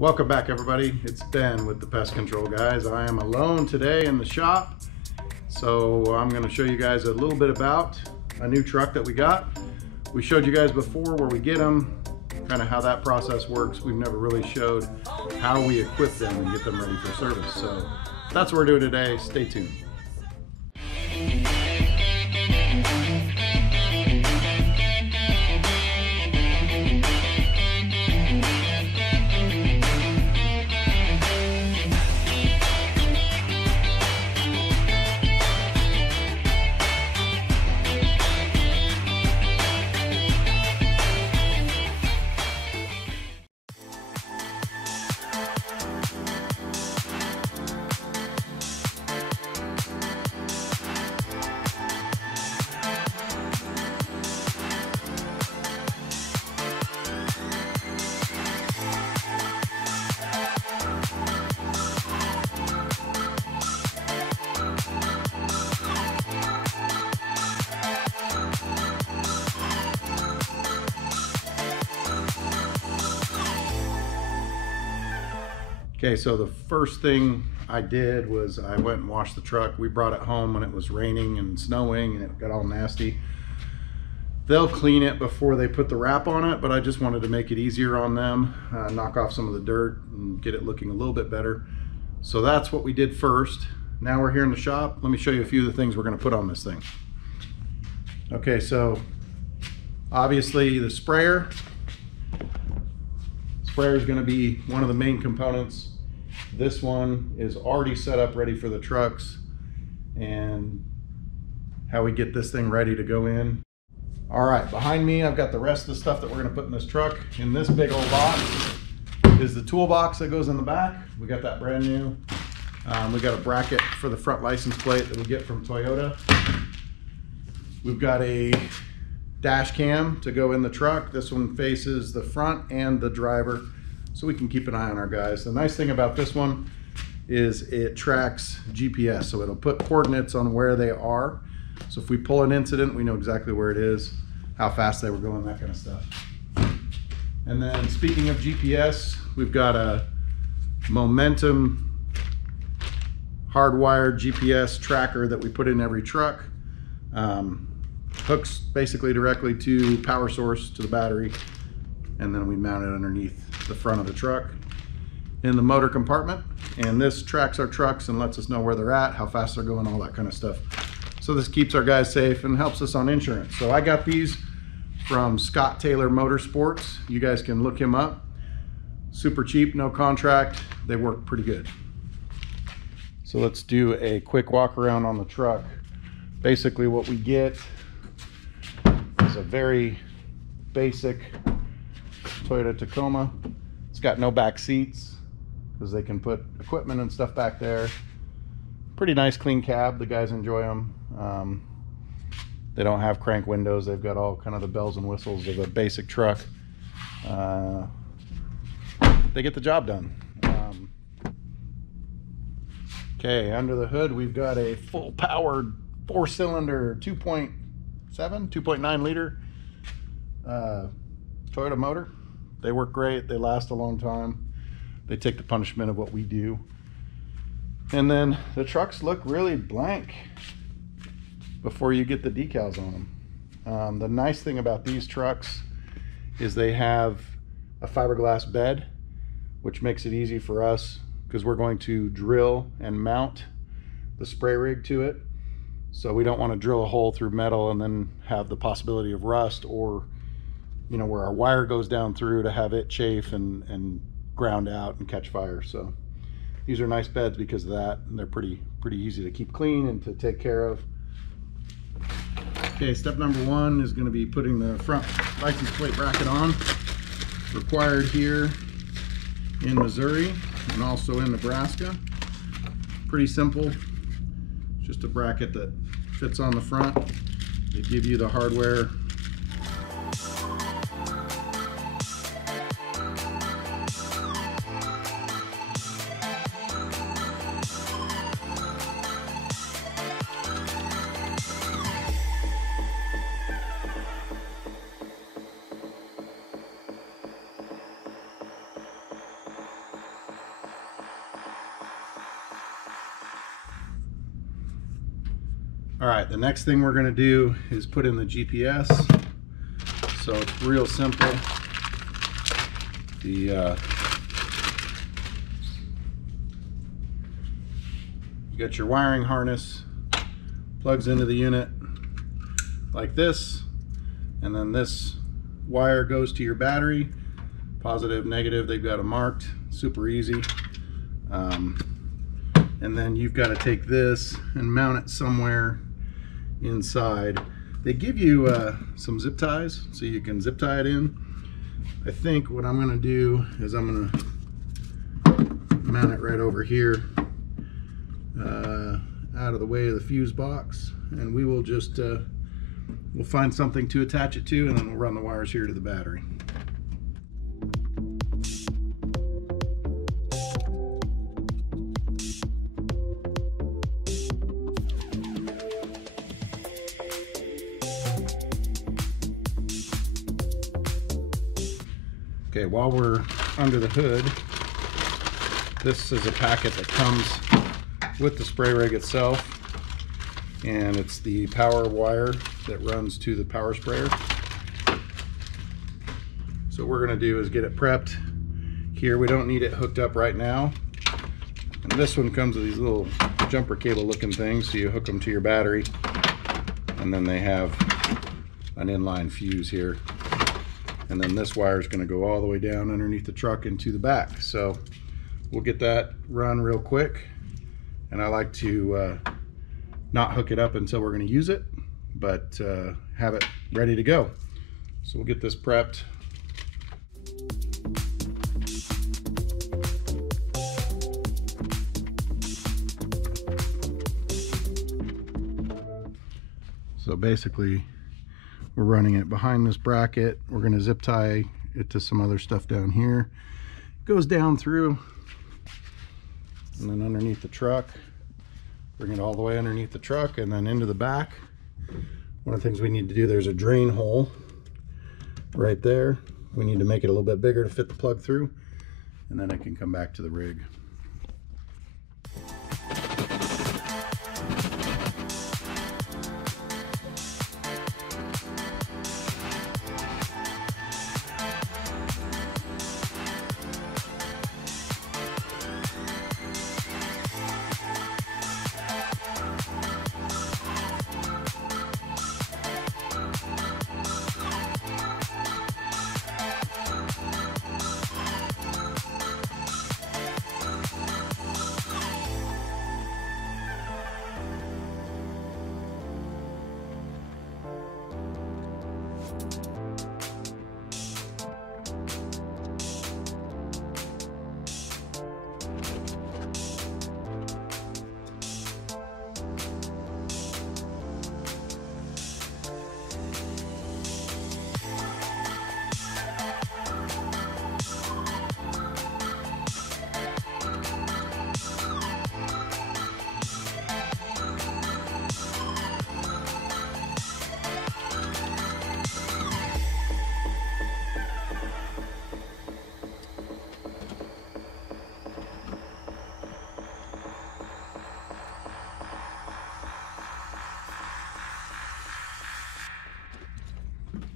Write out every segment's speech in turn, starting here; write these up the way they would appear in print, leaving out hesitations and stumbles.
Welcome back, everybody. It's Ben with the Pest Control guys. I am alone today in the shop, so I'm going to show you guys a little bit about a new truck that we got. We showed you guys before where we get them, kind of how that process works. We've never really showed how we equip them and get them ready for service. So that's what we're doing today. Stay tuned. Okay, so the first thing I did was I went and washed the truck. We brought it home when it was raining and snowing and it got all nasty. They'll clean it before they put the wrap on it, but I just wanted to make it easier on them, knock off some of the dirt and get it looking a little bit better. So that's what we did first. Now we're here in the shop. Let me show you a few of the things we're gonna put on this thing. Okay, so obviously the sprayer. Sprayer is going to be one of the main components. This one is already set up ready for the trucks, and how we get this thing ready to go in. All right, behind me I've got the rest of the stuff that we're going to put in this truck. In this big old box is the toolbox that goes in the back. We got that brand new. We got a bracket for the front license plate that we get from Toyota. We've got a dash cam to go in the truck. This one faces the front and the driver, so we can keep an eye on our guys. The nice thing about this one is it tracks GPS, so it'll put coordinates on where they are. So if we pull an incident, we know exactly where it is, how fast they were going, that kind of stuff. And then speaking of GPS, we've got a Momentum hardwired GPS tracker that we put in every truck. Hooks basically directly to power source, to the battery, and then we mount it underneath the front of the truck in the motor compartment. And this tracks our trucks and lets us know where they're at, how fast they're going, all that kind of stuff. So this keeps our guys safe and helps us on insurance. So I got these from Scott Taylor Motorsports. You guys can look him up. Super cheap, no contract. They work pretty good. So let's do a quick walk around on the truck. Basically what we get is a very basic Toyota Tacoma. It's got no back seats because they can put equipment and stuff back there. Pretty nice clean cab. The guys enjoy them. They don't have crank windows. They've got all kind of the bells and whistles of a basic truck. They get the job done. Okay, under the hood we've got a full powered 4-cylinder 2.9 liter Toyota motor. They work great. They last a long time. They take the punishment of what we do. And then the trucks look really blank before you get the decals on them. The nice thing about these trucks is they have a fiberglass bed, which makes it easy for us because we're going to drill and mount the spray rig to it. So we don't want to drill a hole through metal and then have the possibility of rust, or you know, where our wire goes down through to have it chafe and ground out and catch fire. So these are nice beds because of that, and they're pretty easy to keep clean and to take care of. Okay, step number one is going to be putting the front license plate bracket on. Required here in Missouri and also in Nebraska. Pretty simple. Just a bracket that fits on the front. They give you the hardware. All right, the next thing we're gonna do is put in the GPS. So it's real simple. You got your wiring harness, plugs into the unit like this, and then this wire goes to your battery. Positive, negative, they've got it marked, super easy. And then you've got to take this and mount it somewhere inside. They give you some zip ties so you can zip tie it in. I think what I'm going to do is I'm going to mount it right over here out of the way of the fuse box, and we will just we'll find something to attach it to, and then we'll run the wires here to the battery. Okay, while we're under the hood, this is a packet that comes with the spray rig itself, and it's the power wire that runs to the power sprayer. So what we're going to do is get it prepped here. We don't need it hooked up right now. And this one comes with these little jumper cable looking things, so you hook them to your battery, and then they have an inline fuse here. And then this wire is going to go all the way down underneath the truck into the back. So we'll get that run real quick. And I like to not hook it up until we're going to use it, but have it ready to go. So we'll get this prepped. So basically, we're running it behind this bracket. We're going to zip tie it to some other stuff down here. It goes down through and then underneath the truck. Bring it all the way underneath the truck and then into the back. One of the things we need to do, there's a drain hole right there. We need to make it a little bit bigger to fit the plug through, and then it can come back to the rig.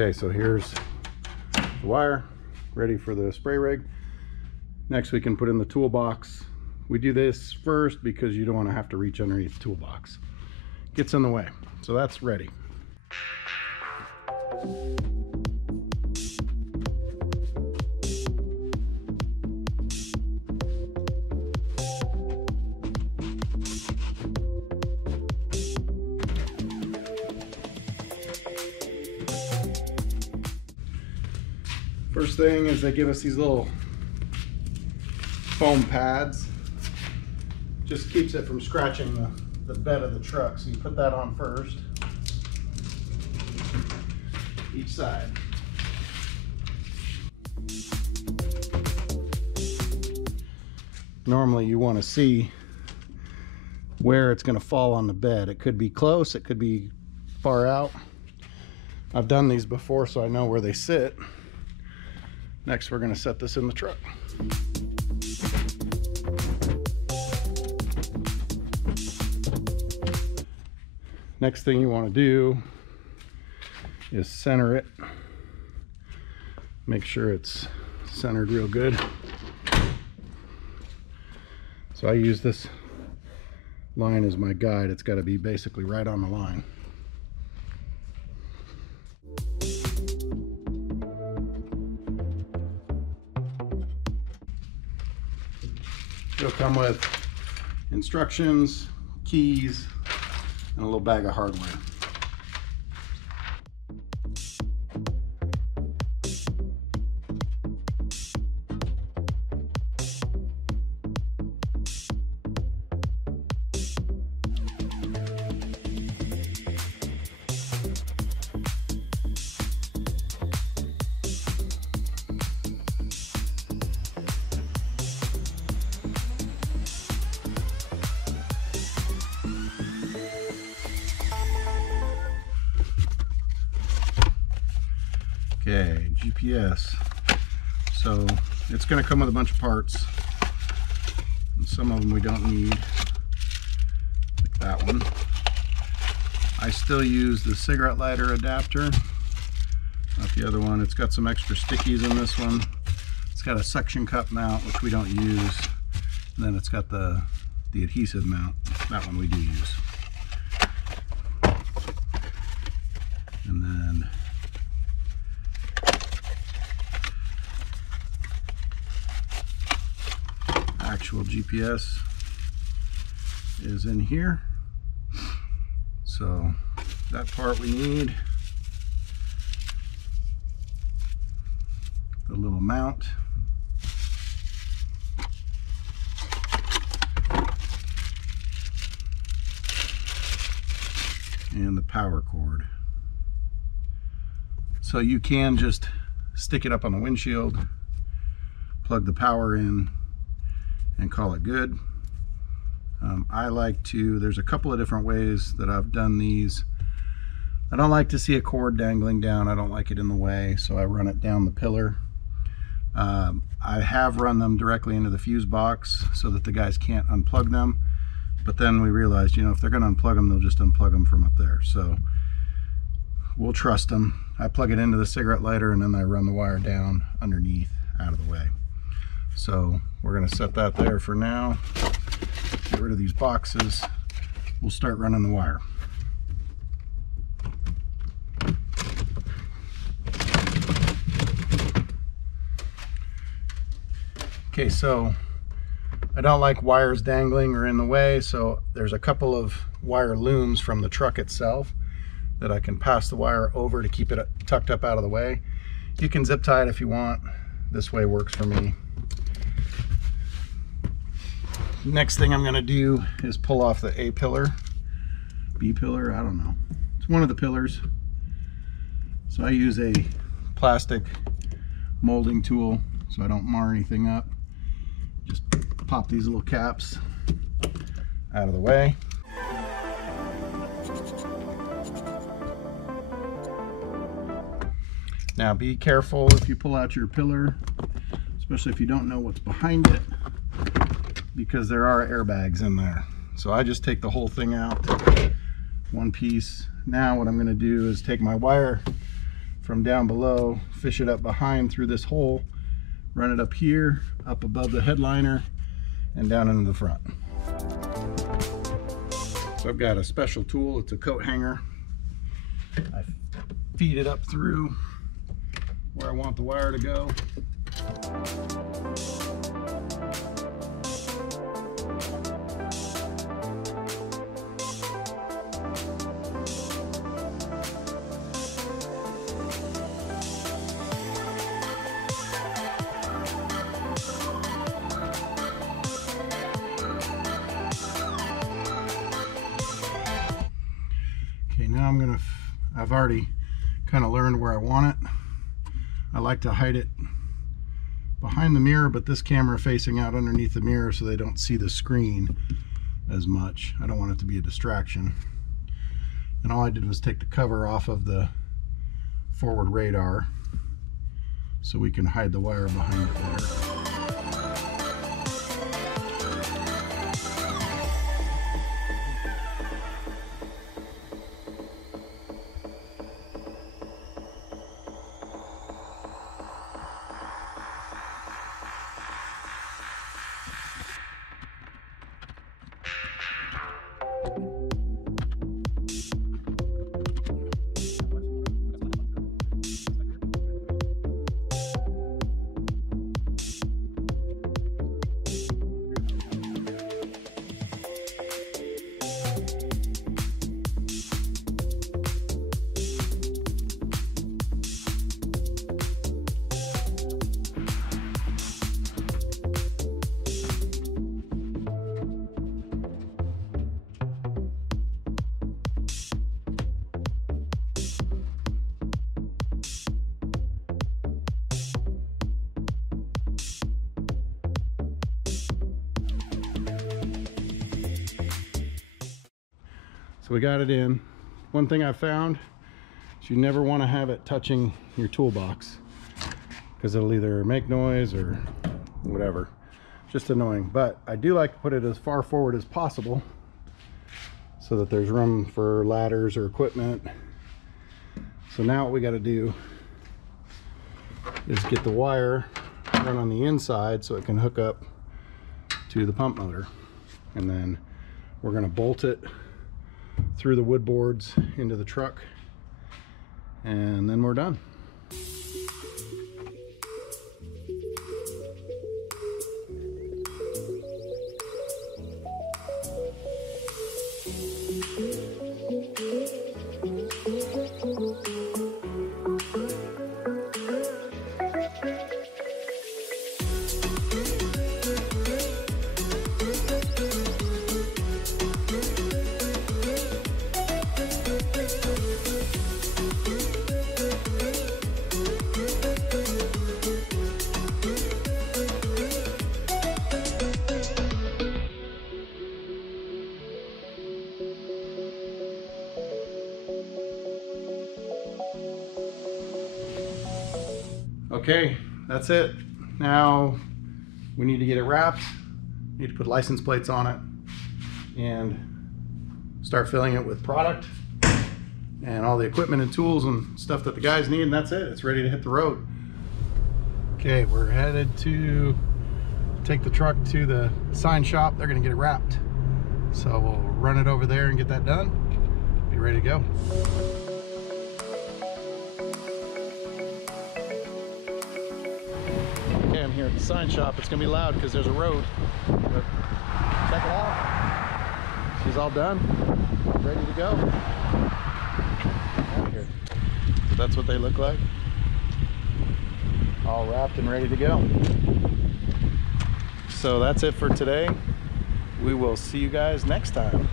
Okay, so here's the wire ready for the spray rig. Next we can put in the toolbox. We do this first because you don't want to have to reach underneath the toolbox. Gets in the way. So that's ready. First thing is they give us these little foam pads. Just keeps it from scratching the bed of the truck. So you put that on first, each side. Normally you want to see where it's going to fall on the bed. It could be close, it could be far out. I've done these before, so I know where they sit. Next, we're going to set this in the truck. Next thing you want to do is center it. Make sure it's centered real good. So I use this line as my guide. It's got to be basically right on the line. It'll come with instructions, keys, and a little bag of hardware. Okay, GPS. So it's going to come with a bunch of parts. And some of them we don't need, like that one. I still use the cigarette lighter adapter, not the other one. It's got some extra stickies in this one. It's got a suction cup mount, which we don't use. And then it's got the adhesive mount. That one we do use. And then actual GPS is in here. So that part we need. The little mount. And the power cord. So you can just stick it up on the windshield, plug the power in, and call it good. I like to, there's a couple of different ways that I've done these. I don't like to see a cord dangling down. I don't like it in the way, so I run it down the pillar. I have run them directly into the fuse box so that the guys can't unplug them. But then we realized, you know, if they're going to unplug them, they'll just unplug them from up there. So we'll trust them. I plug it into the cigarette lighter and then I run the wire down underneath out of the way. So we're going to set that there for now. Get rid of these boxes. We'll start running the wire. Okay, so I don't like wires dangling or in the way, so there's a couple of wire looms from the truck itself that I can pass the wire over to keep it tucked up out of the way. You can zip tie it if you want. This way works for me. Next thing I'm going to do is pull off the A pillar, B pillar, I don't know. It's one of the pillars. So I use a plastic molding tool so I don't mar anything up. Just pop these little caps out of the way. Now be careful if you pull out your pillar, especially if you don't know what's behind it, because there are airbags in there. So I just take the whole thing out, one piece. Now what I'm going to do is take my wire from down below, fish it up behind through this hole, run it up here, up above the headliner, and down into the front. So I've got a special tool, it's a coat hanger. I feed it up through where I want the wire to go. Now I've already kind of learned where I want it. I like to hide it behind the mirror, but this camera facing out underneath the mirror so they don't see the screen as much. I don't want it to be a distraction. And all I did was take the cover off of the forward radar so we can hide the wire behind it there. So we got it in. One thing I found is you never want to have it touching your toolbox, because it'll either make noise or whatever. Just annoying. But I do like to put it as far forward as possible so that there's room for ladders or equipment. So now what we got to do is get the wire run on the inside so it can hook up to the pump motor, and then we're going to bolt it through the wood boards into the truck, and then we're done. Okay, that's it. Now we need to get it wrapped, need to put license plates on it, and start filling it with product and all the equipment and tools and stuff that the guys need, and that's it. It's ready to hit the road. Okay, we're headed to take the truck to the sign shop. They're gonna get it wrapped. So we'll run it over there and get that done. Be ready to go. I'm here at the sign shop. It's gonna be loud because there's a road, but check it out. She's all done, ready to go. Out here. So that's what they look like, all wrapped and ready to go. So that's it for today. We will see you guys next time.